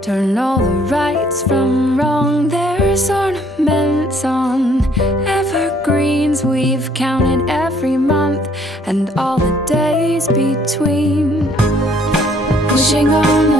turn all the rights from wrong. There's ornaments on evergreens we've counted every month and all the days between. Wishing on